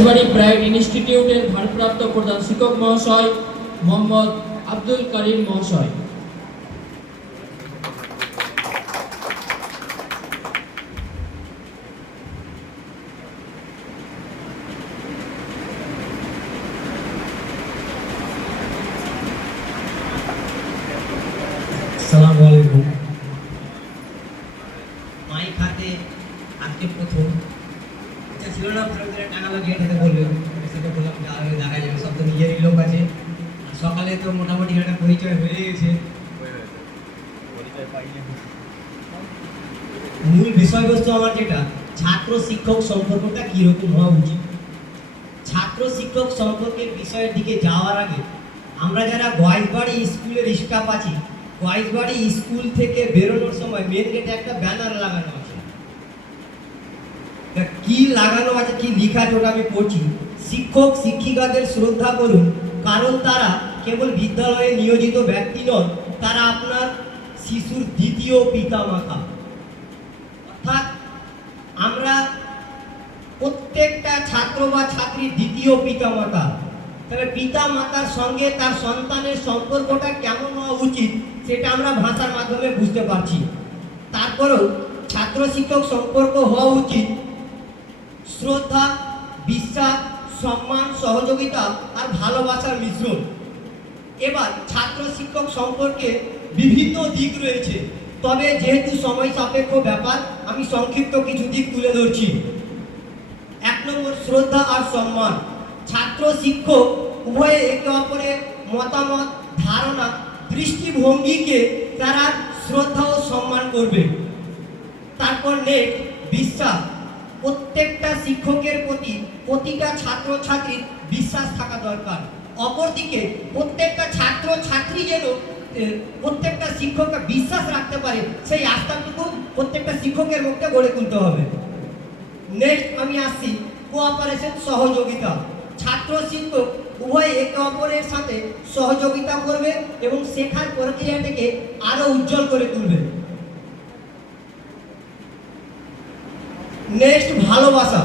Goyeshbari bright ইনস্টিটিউটের ভারপ্রাপ্ত প্রধান শিক্ষক মহাশয় মোহাম্মদ আব্দুল করিম মহাশয়। আসসালামু আলাইকুম। মাইক হাতে আজকে প্রথম এটা ছিল না, ভারতের টাকা লাগিয়ে এটাতে বলবে, সেটা বললাম দেখা যাবে, সব তো নিজেরই লোক আছে। সকালে তো মোটামুটি একটা পরিচয় হয়ে গেছে। মূল বিষয়বস্তু আমার যেটা, ছাত্র শিক্ষক সম্পর্কটা কীরকম হওয়া উচিত। ছাত্র শিক্ষক সম্পর্কের বিষয়ের দিকে যাওয়ার আগে আমরা যারা গয়েশবাড়ি স্কুলের স্টাফ আছি, গয়েশবাড়ি স্কুল থেকে বেরোনোর সময় মেন গেটে একটা ব্যানার লাগানো আছে। কি লাগানো আছে, কি লেখা আছে ওটা আমি পড়ছি। শিক্ষক শিক্ষিকাদের শ্রদ্ধা করুন, কারণ তারা কেবল বিদ্যালয়ে নিয়োজিত ব্যক্তি নন, তারা আপনার শিশুর দ্বিতীয় পিতামাতা। অর্থাৎ আমরা প্রত্যেকটা ছাত্র বা ছাত্রীর দ্বিতীয় পিতামাতা। তাহলে পিতা মাতার সঙ্গে তার সন্তানের সম্পর্কটা কেমন হওয়া উচিত সেটা আমরা ভাষার মাধ্যমে বুঝতে পারছি। তারপরেও ছাত্র শিক্ষক সম্পর্ক হওয়া উচিত শ্রদ্ধা, বিশ্বাস, সম্মান, সহযোগিতা আর ভালোবাসার মিশ্রণ। এবার ছাত্র শিক্ষক সম্পর্কে বিভিন্ন দিক রয়েছে, তবে যেহেতু সময় সাপেক্ষ ব্যাপার আমি সংক্ষিপ্ত কিছু দিক তুলে ধরছি। 1 নম্বর, শ্রদ্ধা আর সম্মান। ছাত্র শিক্ষক উভয়ে একে অপরের মতামত, ধারণা, দৃষ্টিভঙ্গিকে তারা শ্রদ্ধা ও সম্মান করবে। তারপর নেক্সট, বিশ্বাস। প্রত্যেকটা শিক্ষকের প্রতি প্রতিটা ছাত্র ছাত্রীর বিশ্বাস থাকা দরকার। অপরদিকে প্রত্যেকটা ছাত্র ছাত্রী যেন প্রত্যেকটা শিক্ষককে বিশ্বাস রাখতে পারে, সেই আস্থাটুকু প্রত্যেকটা শিক্ষকের মধ্যে গড়ে তুলতে হবে। নেক্সট আমি আসছি কোঅপারেশন, সহযোগিতা। ছাত্র শিক্ষক উভয় একে অপরের সাথে সহযোগিতা করবে এবং শেখার প্রক্রিয়াটাকে আরো উজ্জ্বল করে তুলবে। নেক্সট, ভালোবাসা।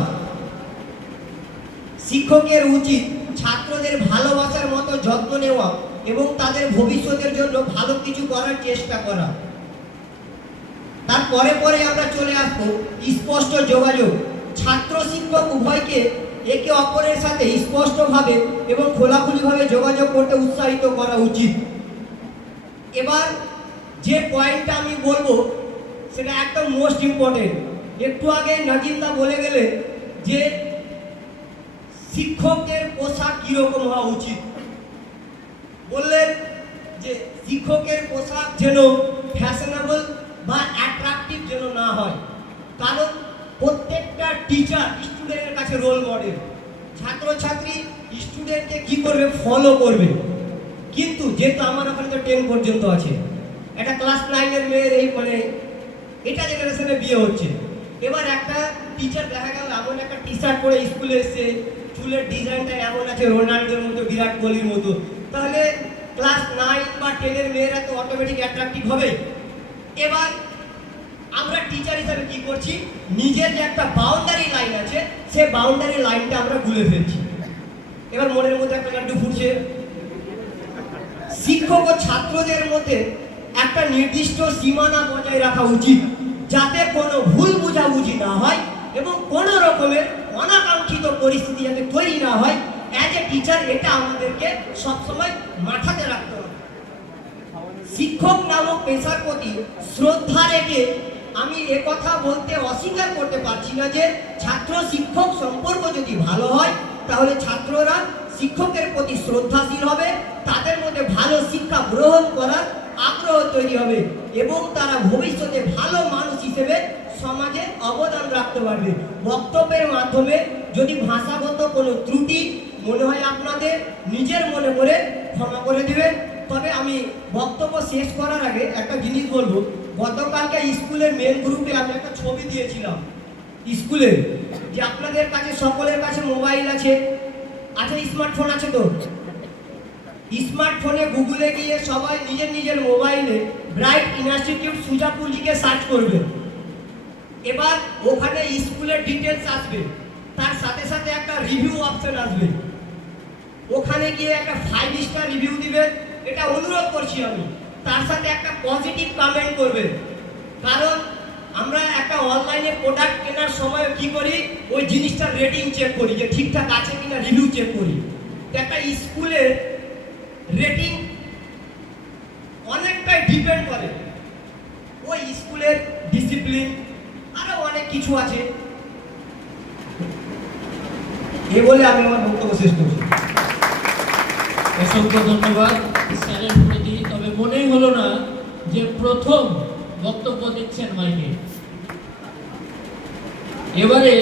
শিক্ষকের উচিত ছাত্রদের ভালোবাসার মতো যত্ন নেওয়া এবং তাদের ভবিষ্যতের জন্য ভালো কিছু করার চেষ্টা করা। তারপরে পরে আমরা চলে আসবো স্পষ্ট যোগাযোগ। ছাত্র শিক্ষক উভয়কে একে অপরের সাথে স্পষ্টভাবে এবং খোলাখুলিভাবে যোগাযোগ করতে উৎসাহিত করা উচিত। এবার যে পয়েন্টটা আমি বলবো সেটা একদম মোস্ট ইম্পর্টেন্ট। একটু আগে নাজিমদা বলে গেলে যে শিক্ষকদের পোশাক কিরকম হওয়া উচিত। বললেন যে শিক্ষকের পোশাক যেন ফ্যাশনেবল বা অ্যাট্রাকটিভ যেন না হয়, কারণ প্রত্যেকটা টিচার স্টুডেন্টের কাছে রোল মডেল। ছাত্রছাত্রী স্টুডেন্টকে কি করবে, ফলো করবে। কিন্তু যেহেতু আমার ওখানে তো 10 পর্যন্ত আছে, একটা ক্লাস 9-এর মেয়ের এই এটা জেনারেশনে বিয়ে হচ্ছে। এবার একটা টিচার দেখা গেল এমন একটা টি শার্ট পরে স্কুলে এসছে, চুলের ডিজাইনটা এমন আছে রোনাল্ডোর মতো, বিরাট কোহলির মতো, তাহলে ক্লাস 9 বা 10-এর মেয়েরা তো অটোমেটিক অ্যাট্রাকটিভ হবে। এবার আমরা টিচার হিসাবে কি করছি, নিজের যে একটা বাউন্ডারি লাইন আছে সে বাউন্ডারি লাইনটা আমরা ভুলে ফেলছি। এবার মনের মধ্যে একটা লাড্ডু ফুটছে। শিক্ষক ও ছাত্রদের মধ্যে একটা নির্দিষ্ট সীমানা বজায় রাখা উচিত, যাতে কোনো ভুল বোঝাবুঝি না হয় এবং কোনো রকমের অনাকাঙ্ক্ষিত পরিস্থিতি যাতে তৈরি না হয়। অ্যাজ এ টিচার এটা আমাদেরকে সবসময় মাথাতে রাখতে হবে। শিক্ষক নামক পেশার প্রতি শ্রদ্ধা রেখে আমি একথা বলতে অস্বীকার করতে পারছি না যে ছাত্র শিক্ষক সম্পর্ক যদি ভালো হয় তাহলে ছাত্ররা শিক্ষকের প্রতি শ্রদ্ধাশীল হবে, তাদের মধ্যে ভালো শিক্ষা গ্রহণ করার আগ্রহ তৈরি হবে এবং তারা ভবিষ্যতে ভালো মানুষ হিসেবে সমাজে অবদান রাখতে পারবে। বক্তব্যের মাধ্যমে যদি ভাষাগত কোনো ত্রুটি মনে হয় আপনাদের, নিজের মনে করে ক্ষমা করে দেবেন। তবে আমি বক্তব্য শেষ করার আগে একটা জিনিস বলবো। গতকালকে স্কুলের মেন গ্রুপে আমি একটা ছবি দিয়েছিলাম স্কুলে, যে আপনাদের কাছে সকলের কাছে মোবাইল আছে, স্মার্টফোন আছে। তো স্মার্টফোনে গুগলে গিয়ে সবাই নিজের নিজের মোবাইলে ব্রাইট ইনস্টিটিউট সুজাপুর লিখে সার্চ করবে। এবার ওখানে স্কুলের ডিটেলস আসবে। তার সাথে সাথে একটা রিভিউ অপশন আসবে, ওখানে গিয়ে একটা 5 স্টার রিভিউ দিবেন, এটা অনুরোধ করছি আমি। তার সাথে একটা পজিটিভ কমেন্ট করবেন, কারণ আমরা একটা অনলাইনে প্রোডাক্ট কেনার সময় কি করি, ওই জিনিসটার রেটিং চেক করি যে ঠিকঠাক আছে কিনা, রিভিউ চেক করি। তো একটা স্কুলের রেটিং অনেকটাই ডিপেন্ড করে ওই স্কুলের ডিসিপ্লিন, আরো অনেক কিছু আছে। এ বলে আমি আমার বক্তব্য শেষ করছি। অসংখ্য ধন্যবাদ স্যারের প্রতি। তবে মনেই হলো না যে প্রথম বক্তব্য দিচ্ছেন মাইকে। এবারে